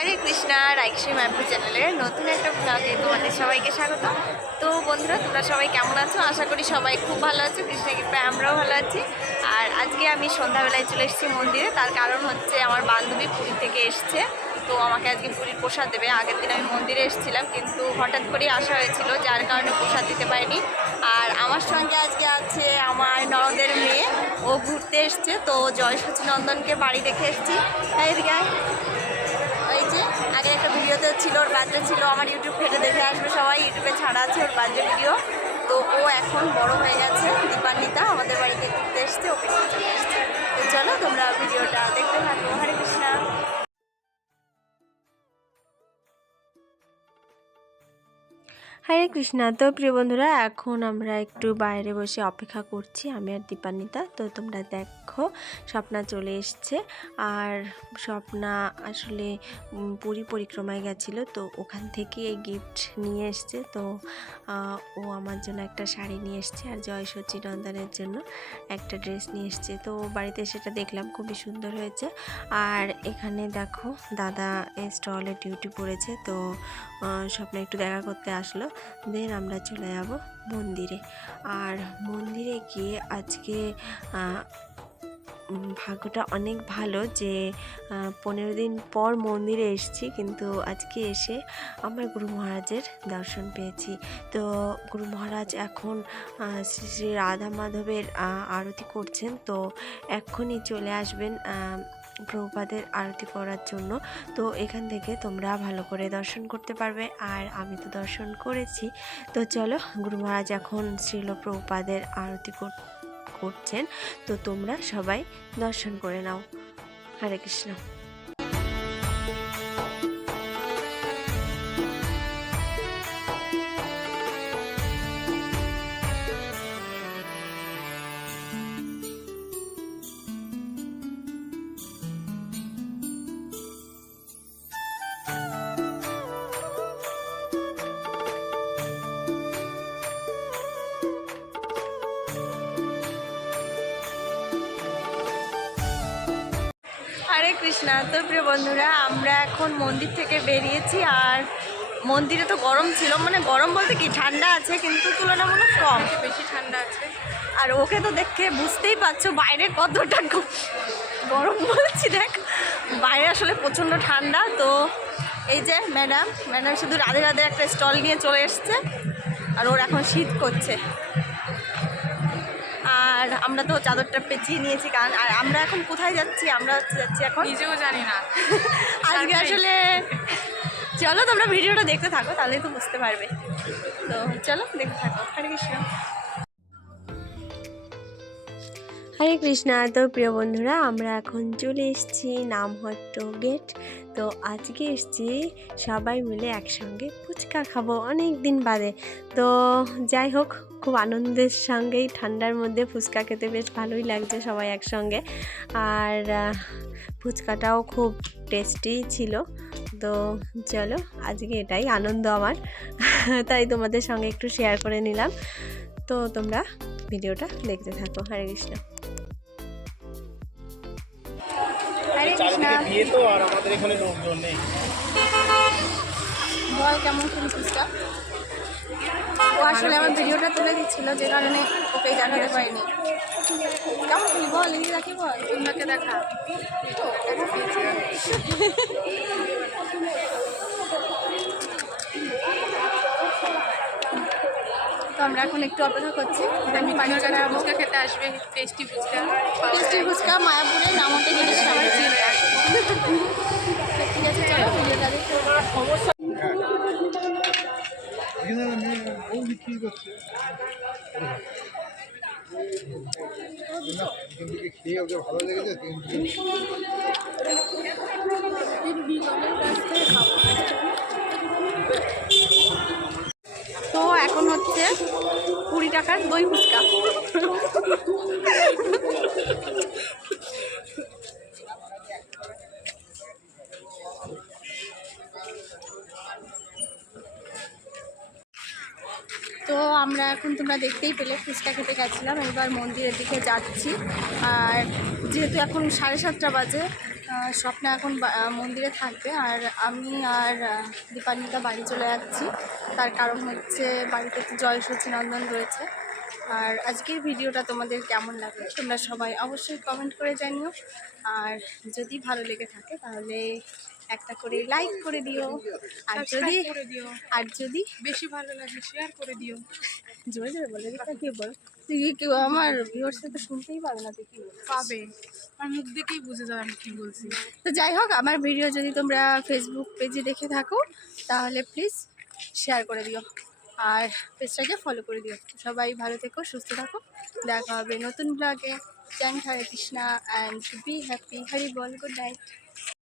হরে কৃষ্ণা রাইকশ্রী ম্যাপু চ্যানেলের নতুন একটা ব্লগে তোমাদের সবাইকে স্বাগত। তো বন্ধুরা, তোমরা সবাই কেমন আছো? আশা করি সবাই খুব ভালো আছো। কৃষ্ণ কৃপায় আমরাও ভালো আছি। আর আজকে আমি সন্ধ্যাবেলায় চলে এসেছি মন্দিরে। তার কারণ হচ্ছে আমার বান্ধবী পুরী থেকে এসছে। তো আমাকে আজকে পুরীর প্রসাদ দেবে। আগের দিন আমি মন্দিরে এসেছিলাম, কিন্তু হঠাৎ করেই আসা হয়েছিল, যার কারণে প্রসাদ দিতে পারিনি। আর আমার সঙ্গে আজকে আছে আমার ননদের মেয়ে। ও ঘুরতে এসছে, তো জয় সচিনন্দনকে বাড়ি দেখে এসেছি। ওই আগে একটা ভিডিওতে ছিল, ওর বাচ্চা ছিল, আমার ইউটিউব ফেটে দেখে আসবে সবাই ইউটিউবে ছাড়া আছে ওর বাচ্চা ভিডিও তো ও এখন বড় হয়ে গেছে, দীপান্বিতা আমাদের বাড়িতে ঘুরতে এসছে, ওকে চলে এসছে। তো চলো তোমরা ভিডিওটা দেখতে থাকো। হরে কৃষ্ণা। তো প্রিয় বন্ধুরা, এখন আমরা একটু বাইরে বসে অপেক্ষা করছি, আমি আর দীপান্বিতা। তো তোমরা দেখো, স্বপ্না চলে এসছে। আর স্বপ্না আসলে পুরী পরিক্রমায় গেছিল, তো ওখান থেকে এই গিফট নিয়ে এসছে। তো ও আমার জন্য একটা শাড়ি নিয়ে এসছে, আর জয় সচিনন্দনের জন্য একটা ড্রেস নিয়ে এসছে। তো বাড়িতে সেটা দেখলাম, খুবই সুন্দর হয়েছে। আর এখানে দেখো, দাদা স্টলে ডিউটি পড়েছে তো স্বপ্ন একটু দেখা করতে আসলো। দেন আমরা চলে যাব মন্দিরে। আর মন্দিরে গিয়ে আজকে ভাগ্যটা অনেক ভালো যে পনেরো দিন পর মন্দিরে এসেছি, কিন্তু আজকে এসে আমার গুরু মহারাজের দর্শন পেয়েছি। তো গুরু মহারাজ এখন শ্রী শ্রী রাধা মাধবের আরতি করছেন, তো এক্ষুনি চলে আসবেন প্রভুপাদের আরতি করার জন্য। তো এখান থেকে তোমরা ভালো করে দর্শন করতে পারবে। আর আমি তো দর্শন করেছি। তো চলো, গুরু মহারাজ এখন শ্রীল প্রভুপাদের আরতি কর- করছেন। তো তোমরা সবাই দর্শন করে নাও। হরে কৃষ্ণ। হরে কৃষ্ণা। তো প্রিয় বন্ধুরা আমরা এখন মন্দির থেকে বেরিয়েছি আর মন্দিরে তো গরম ছিল মানে গরম বলতে কি ঠান্ডা আছে কিন্তু তুলনামূলক কম। বেশি ঠান্ডা আছে। আর ওকে তো দেখে বুঝতেই পারছ বাইরে কতটা গরম বলছি দেখ বাইরে আসলে প্রচণ্ড ঠান্ডা তো এই যে ম্যাডাম ম্যাডাম শুধু রাধে রাধে একটা স্টল নিয়ে চলে এসছে আর ওর এখন শীত করছে। আর আমরা তো চাদরটা পেঁচিয়ে নিয়েছি কারণ আর আমরা এখন কোথায় যাচ্ছি? আমরা হচ্ছে যাচ্ছি এখন নিজেও জানি না। আজকে আসলে চলো তোমরা ভিডিওটা দেখতে থাকো তাহলেই তো বুঝতে পারবে। তো চলো দেখতে থাকো। হরে কৃষ্ণ। হরে কৃষ্ণা। তো প্রিয় বন্ধুরা, আমরা এখন চলে এসেছি নামহট্ট গেট। তো আজকে এসেছি সবাই মিলে একসঙ্গে ফুচকা খাব অনেক দিন বাদে। তো যাই হোক, খুব আনন্দের সঙ্গেই ঠান্ডার মধ্যে ফুচকা খেতে বেশ ভালোই লাগছে সবাই একসঙ্গে। আর ফুচকাটাও খুব টেস্টি ছিল। তো চলো, আজকে এটাই আনন্দ আমার। তাই তোমাদের সঙ্গে একটু শেয়ার করে নিলাম। তো তোমরা ভিডিওটা দেখতে থাকো। হরে কৃষ্ণ। হরে কৃষ্ণ। বিয়ে তো আর আমাদের এখানে লোকজন নেই। বল কেমন ও আসলে আমার ভিডিওটা তুলে দিচ্ছিল যে কারণে ওকে জানাতে পারিনি। কেমন খেলি বল এই দেখা তো আমরা এখন একটু অপেক্ষা করছি। আমি পানি কাছে ফুচকা খেতে আসবে টেস্টি ফুচকা টেস্টি। ফুচকা মায়াপুরে নামতে গেলে সবাই চিনবে ঠিক আছে চলো থেকে খেয়ে ওকে ভালো লেগেছে কিন্তু তো এখন হচ্ছে কুড়ি টাকার দই ফুচকা তো আমরা এখন তোমরা দেখতেই পেলে, ফুচকা খেতে গেছিলাম। এবার মন্দিরের দিকে যাচ্ছি। আর যেহেতু এখন সাড়ে সাতটা বাজে স্বপ্না এখন মন্দিরে থাকবে। আর আমি আর দীপান্বিতা বাড়ি চলে যাচ্ছি। তার কারণ হচ্ছে বাড়িতে একটু জয়সূচী নন্দন রয়েছে। আর আজকের ভিডিওটা তোমাদের কেমন লাগে তোমরা সবাই অবশ্যই কমেন্ট করে জানিও। আর যদি ভালো লেগে থাকে তাহলে একটা করে লাইক করে দিও। আর যদি করে দিও। আর যদি বেশি ভালো লাগে শেয়ার করে দিও। জোরে জোরে বলে দিতে কি বল? তুই কি কেউ আমার ভিউয়ার্সে তো শুনতেই পাবে না তুই কি পাবে। আমার মুখ দেখেই বুঝে যাবে আমি কি বলছি। তো যাই হোক আমার ভিডিও যদি তোমরা ফেসবুক পেজে দেখে থাকো তাহলে প্লিজ শেয়ার করে দিও। আর পেজটাকে ফলো করে দিও। সবাই ভালো থেকো, সুস্থ থাকো। দেখা হবে নতুন ব্লগে চ্যান Hare Krishna and be happy Hari ball good night